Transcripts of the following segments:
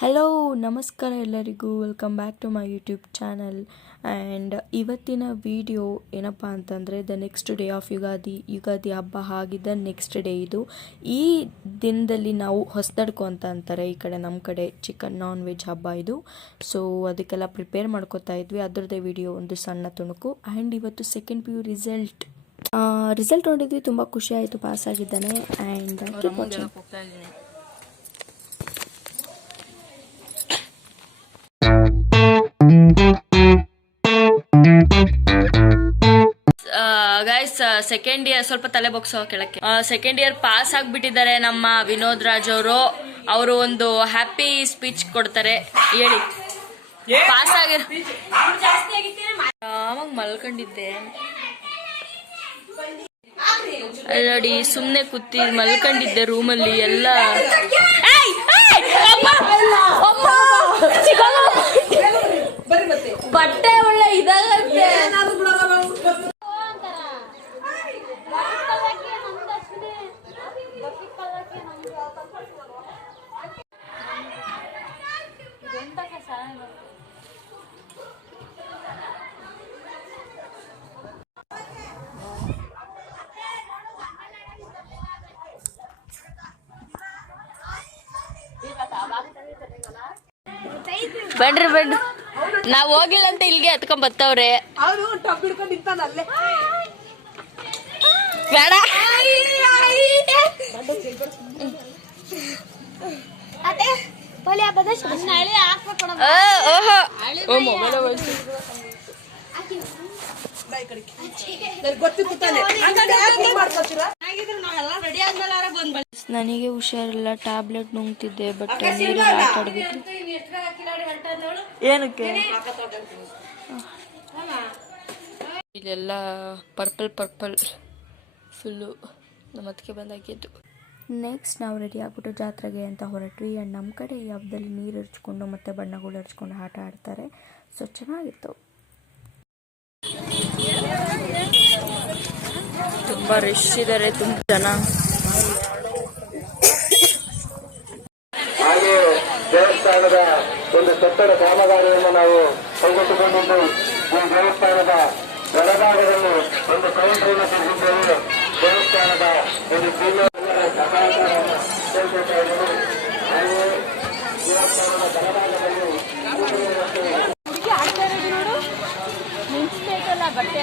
Hello ನಮಸ್ಕಾರ ಎಲ್ಲರಿಗೂ, welcome back to my YouTube channel. And ಇವತ್ತಿನ ವಿಡಿಯೋ ಏನಪ್ಪ ಅಂತಂದರೆ the next day of Ugadi ಹಬ್ಬ ಆಗಿದ್ದ ನೆಕ್ಸ್ಟ್ ಡೇ ಇದು. ಈ ದಿನದಲ್ಲಿ ನಾವು ಹೊಸದಡ್ಕೊ ಅಂತ ಅಂತಾರೆ ಈ ಕಡೆ, ನಮ್ಮ ಕಡೆ ಚಿಕನ್ ನಾನ್ ವೆಜ್ ಹಬ್ಬ ಇದು. ಸೊ ಅದಕ್ಕೆಲ್ಲ ಪ್ರಿಪೇರ್ ಮಾಡ್ಕೋತಾ ಇದ್ವಿ, ಅದರದ್ದೇ ವಿಡಿಯೋ ಒಂದು ಸಣ್ಣ ತುಣುಕು. ಆ್ಯಂಡ್ ಇವತ್ತು ಸೆಕೆಂಡ್ PU ರಿಸಲ್ಟ್ ನೋಡಿದ್ವಿ, ತುಂಬ ಖುಷಿ ಆಯಿತು, ಪಾಸ್ ಆಗಿದ್ದಾನೆ. ಆ್ಯಂಡ್ ಗೈಸ್, ಸೆಕೆಂಡ್ ಇಯರ್ ಸ್ವಲ್ಪ ತಲೆ ಬೊಗ್ಸೋ ಕೆಳಕ್ಕೆ, ಸೆಕೆಂಡ್ ಇಯರ್ ಪಾಸ್ ಆಗ್ಬಿಟ್ಟಿದ್ದಾರೆ ನಮ್ಮ ವಿನೋದ್ ರಾಜ್ ಅವರು ಒಂದು ಹ್ಯಾಪಿ ಸ್ಪೀಚ್ ಕೊಡ್ತಾರೆ. ಹೇಳಿ, ಪಾಸ್ ಆಗಿರ ಆವಾಗ ಮಲ್ಕೊಂಡಿದ್ದೆ ನೋಡಿ, ಸುಮ್ನೆ ಕೂತಿ ಮಲ್ಕೊಂಡಿದ್ದೆ ರೂಮಲ್ಲಿ ಎಲ್ಲ. ಬಟ್ಟೆ ಒಳ್ಳೆ ಇದಾಗತ್ತೆ. ಬನ್ರಿ, ನಾವ್ ಹೋಗಿಲ್ಲ ಅಂತ ಇಲ್ಲಿಗೆ ಹತ್ಕೊಂಡ್ ಬರ್ತವ್ರೆ. ಬೇಡ, ನನಗೆ ಹುಷಾರಿಲ್ಲ, ಟ್ಯಾಬ್ಲೆಟ್ ನುಂಗ್ತಿದ್ದೆ, ಬಟ್ ನೀರು ಆಟ ಆಡ್ಬಿಟ್ಟು. ಏನಕ್ಕೆ ಇಲ್ಲೆಲ್ಲ ಪರ್ಪಲ್ ಫುಲ್ಲು ನಮ್ಮ ಅದಕ್ಕೆ ಬಂದಾಗಿದ್ದು. ನೆಕ್ಸ್ಟ್ ನಾವು ರೆಡಿ ಆಗ್ಬಿಟ್ಟು ಜಾತ್ರೆಗೆ ಅಂತ ಹೊರಟ್ವಿ. ಆ್ಯಂಡ್ ನಮ್ಮ ಕಡೆ ಈ ಹಬ್ಬದಲ್ಲಿ ನೀರು ಹರ್ಚ್ಕೊಂಡು ಮತ್ತು ಬಣ್ಣಗಳು ಹರ್ಚ್ಕೊಂಡು ಆಟ ಆಡ್ತಾರೆ. ಸೊ ಚೆನ್ನಾಗಿತ್ತು. ತುಂಬ ರಶ್ ಇದ್ದಾರೆ, ತುಂಬ ಜನ. ಹಾಗೆ ದೇವಸ್ಥಾನದ ಒಂದು ಕಟ್ಟಡ ಕಾಮಗಾರಿಯನ್ನು ನಾವು ಕೈಗೆತ್ತಿಕೊಂಡಿದ್ದು, ಈ ದೇವಸ್ಥಾನದ ಒಳಭಾಗದಲ್ಲಿ ಒಂದು ಕೌಂಟರನ್ನು ತೆಗೆದಿದ್ದೇವೆ. ದೇವಸ್ಥಾನದ ಒಂದು ಸಕಾಲವನ್ನು ಕೇಳ್ಕೊತಾ ಇದ್ದೇವೆ. ಹಾಗೆ ದೇವಸ್ಥಾನದ ಬಲಭಾಗದಲ್ಲಿ ಬಟ್ಟೆ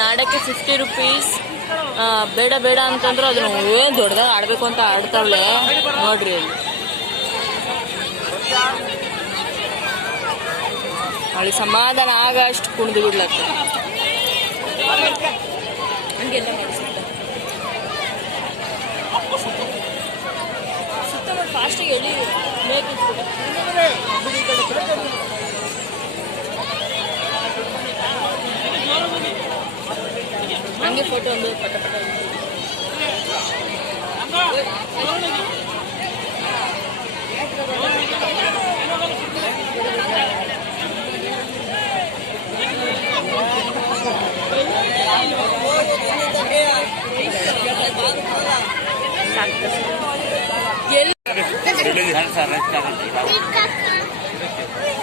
ನಾಡಕ್ಕೆ 50 ರೂಪೀಸ್. ಬೇಡ ಅಂತಂದ್ರೆ ಅದನ್ನ ಏನು ದೊಡ್ಡದಾಗ ಆಡ್ಬೇಕು ಅಂತ ಆಡ್ತಾವಳೆ ನೋಡ್ರಿ. ಅವಳಿಗೆ ಸಮಾಧಾನ ಆಗ ಅಷ್ಟು ಕುಣಿದು ಬಿಡ್ಲತ್ತ. ಹಂಗೆಲ್ಲ ಸುತ್ತ ಮಾಡಿ ಫಾಸ್ಟಿಗೆ ಎಲ್ಲಿ ಹಂಗೆ ಫೋಟೋ ಒಂದು ಪಟ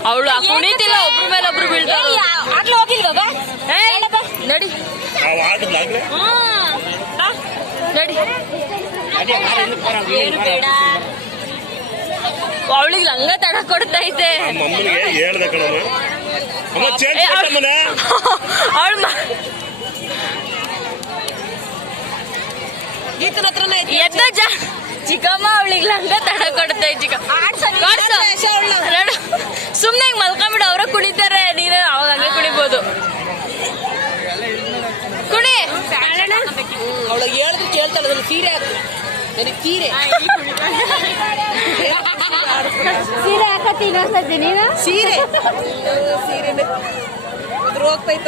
ಅವಳು ಕುಣಿತಿಲ್ಲ, ಒಬ್ರ ಮೇಲೆ ಒಬ್ರು ಬೀಳ್ತಾರೆ. ನಡಿ ಏನು ಬೇಡ, ಅವಳಿಗೆ ಲಂಗ ತಡ ಕೊಡ್ತಾ ಇದ್ದೆ. ಚಿಕ್ಕಮ್ಮ ಅವಳಿಗೆ ಲಂಗ ತಡ ಕೊಡುತ್ತೆ ಸುಮ್ಮನೆ ಮಲ್ಕೊಂಬಿಡು ಅವ್ರ ಕುಣಿತಾರೆ ನೀನು ಅವಾಗ ಹಂಗೆ ಕುಣಿಬೋದು ಕುಣಿ ಅವಳಿಗೆ ಹೇಳಿದ್ರು ಕೇಳ್ತಾಳೆ ಸೀರೆ ನನಗೆ ಸೀರೆ ಸೀರೆ ಹಾಕತ್ತೀನಿ ಅನ್ಸತ್ತೆ ನೀನು ಸೀರೆ ಸೀರೆ ಹೋಗ್ತೈತ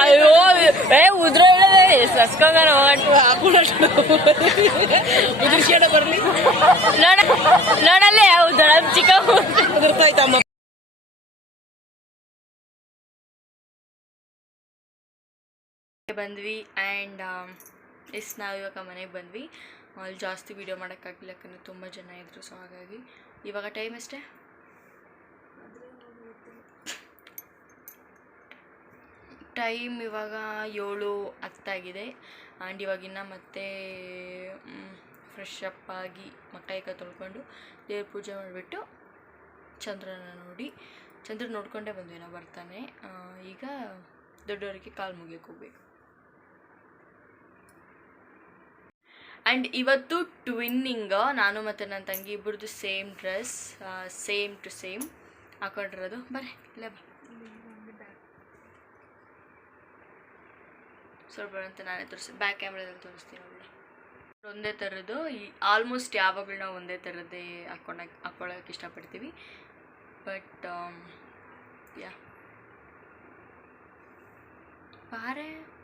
ಅಯ್ಯೋ ಉದ್ರ ಸಸ್ಕೊಂಗಾರ ಉದುರ್ಸ್ಯಾಡ ಬರ್ಲಿ ನೋಡಲ್ಲೇ ಉದ್ರ ಚಿಕ್ಕ ಉದುರ್ತಾಯ್ತಮ್ಮ ಬಂದ್ವಿ ಆ್ಯಂಡ್ ನಾವು ಇವಾಗ ಮನೆಗೆ ಬಂದ್ವಿ ಅಲ್ಲಿ ಜಾಸ್ತಿ ವೀಡಿಯೋ ಮಾಡೋಕ್ಕಾಗಿಲ್ಲ ಯಾಕಂದರೆ ತುಂಬ ಜನ ಇದ್ದರು ಸೊ ಹಾಗಾಗಿ ಇವಾಗ ಟೈಮ್ ಎಷ್ಟೇ ಟೈಮ್ ಇವಾಗ 7:10 ಆ್ಯಂಡ್ ಇವಾಗಿನ್ನ ಮತ್ತೆ ಫ್ರೆಶ್ ಅಪ್ ಆಗಿ ಕೈ ತೊಳ್ಕೊಂಡು ದೇವ್ರ ಪೂಜೆ ಮಾಡಿಬಿಟ್ಟು ಚಂದ್ರನ ನೋಡ್ಕೊಂಡೇ ಬಂದ್ವಿ ನಾವು ಬರ್ತಾನೆ ಈಗ ದೊಡ್ಡವರಿಗೆ ಕಾಲು ಮುಗಿಯೋಕೆ ಹೋಗ್ಬೇಕು ಆ್ಯಂಡ್ ಇವತ್ತು ಟ್ವಿನ್ನಿಂಗ್ ನಾನು ಮತ್ತು ನನ್ನ ತಂಗಿ ಇಬ್ಬರದು same dress same to same ಹಾಕೊಂಡಿರೋದು ಬರ್ರಿ ಇಲ್ಲೇ ಬಾ ಸ್ವಲ್ಪ ಅಂತ ನಾನೇ ಬ್ಯಾಕ್ ಕ್ಯಾಮ್ರಾದಲ್ಲಿ ತೋರಿಸ್ತೀನಿ ಅವಳು ಒಂದೇ ಥರದ್ದು ಆಲ್ಮೋಸ್ಟ್ ಯಾವಾಗಲೂ ನಾವು ಒಂದೇ ಥರದ್ದೇ ಹಾಕ್ಕೊಳ್ಳೋಕೆ ಇಷ್ಟಪಡ್ತೀವಿ ಬಟ್ ಯಾ ಬಾರೆ